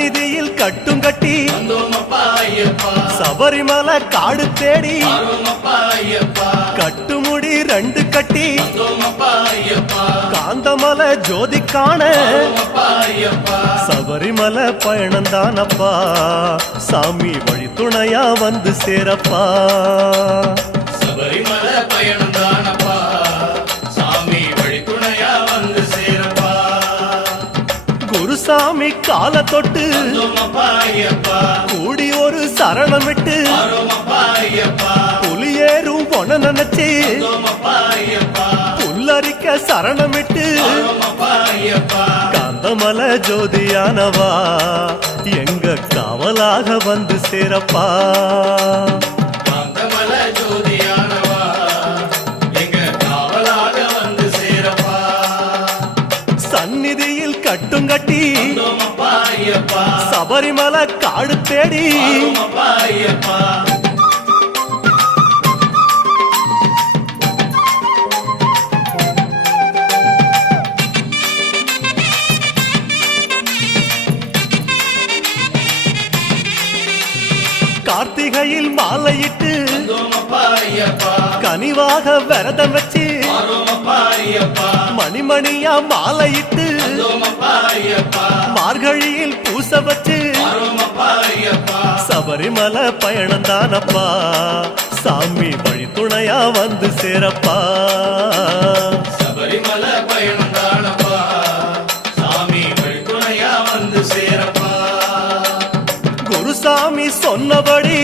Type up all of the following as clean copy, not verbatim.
சந்நிதியில் கட்டும் கட்டி சபரிமலை காடு தேடி கட்டுமுடி 2 கட்டி காந்தமலை ஜோதி காண சபரிமலை பயணந்தானப்பா சாமி வழி துணையா வந்து சேரப்பா. சபரிமலை பயணந்தானப்பா சாமி வழி துணையா வந்து சேரப்பா. குருசாமி கால தொட்டு கூடி ஒரு சரணமிட்டு புலியேறும் பொண்ண நினைச்சு புல்லரிக்க சரணமிட்டு காந்தமலை ஜோதியானவா எங்க காவலாக வந்து சேரப்பா. காந்தமலை ஜோதியானவா எங்க காவலாக வந்து சேரப்பா. சந்நிதியில் கட்டும் கட்டி சபரிமலை காடு தேடி கார்த்திகையில் மாலையிட்டு கனிவாக விரதம் வச்சு மணிமணியா மாலையிட்டு மார்கழியில் பூச வச்சு சபரிமலை பயணந்தானப்பா சாமி வழி துணையா வந்து சேரப்பா. சபரிமலை பயணந்தானப்பா சாமி வழி துணையா வந்து சேரப்பா. குருசாமி சொன்னபடி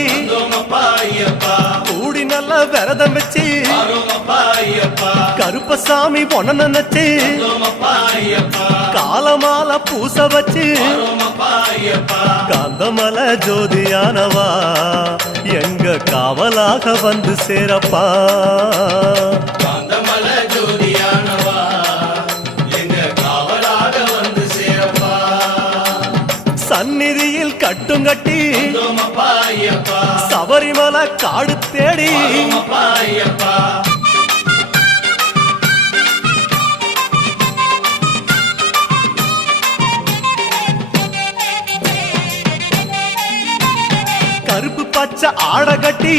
கூடி நல்ல விரதம் வச்சு கருப்பசாமி பொண்ண நினைச்சு காலமால பூச வச்சு காந்தமலை ஜோதியானவா எங்க காவலாக வந்து சேரப்பா. காந்தமலை ஜோதியானவா எங்க காவலாக வந்து சேரப்பா. சந்நிதியில் கட்டும் கட்டி சபரிமலை காடு தேடி கருப்பு பச்சை ஆட கட்டி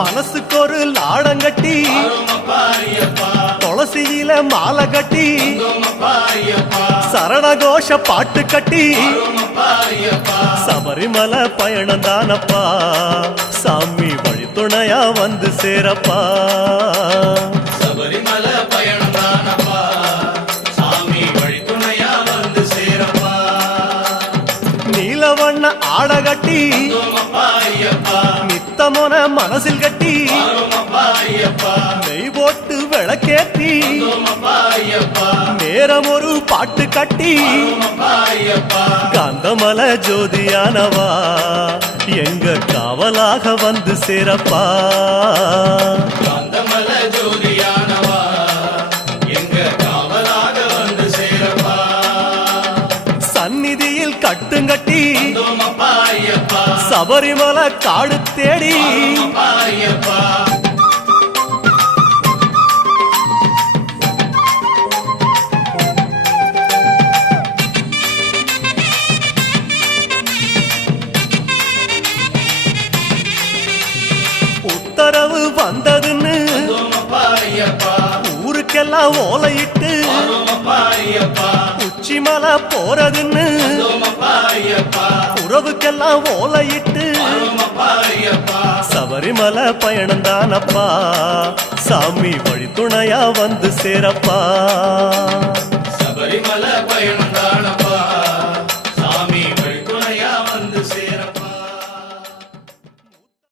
மனசுக்கு ஒரு லாடங்கட்டி துளசியில மாலை கட்டி சரணகோஷ பாட்டு கட்டி சபரிமலை பயணந்தானப்பா சாமி வழி துணையா வந்து சேரப்பா. சபரிமலை பயணந்தானப்பா சாமி வழி துணையா வந்து சேரப்பா. நீலவண்ண ஆட கட்டி நித்தமோன மனசில் கட்டி நெய் போட்டு விளக்கேற்றி நேரம் ஒரு பாட்டு கட்டி காந்தமலை ஜோதியானவா எங்க காவலாக வந்து சேரப்பா. காந்தமலை ஜோதியானவா எங்க காவலாக வந்து சேரப்பா. சந்நிதியில் கட்டுங்கட்டி சபரிமலை காடு தேடி உத்தரவு வந்ததுன்னு ஊருக்கெல்லாம் ஓலையிட்டு உச்சிமலை போறதுன்னு உறவுக்கெல்லாம் ஓலையிட்டு சபரிமலை பயணந்தானப்பா சாமி வழி துணையா வந்து சேரப்பா. சபரிமலை பயணந்தானப்பா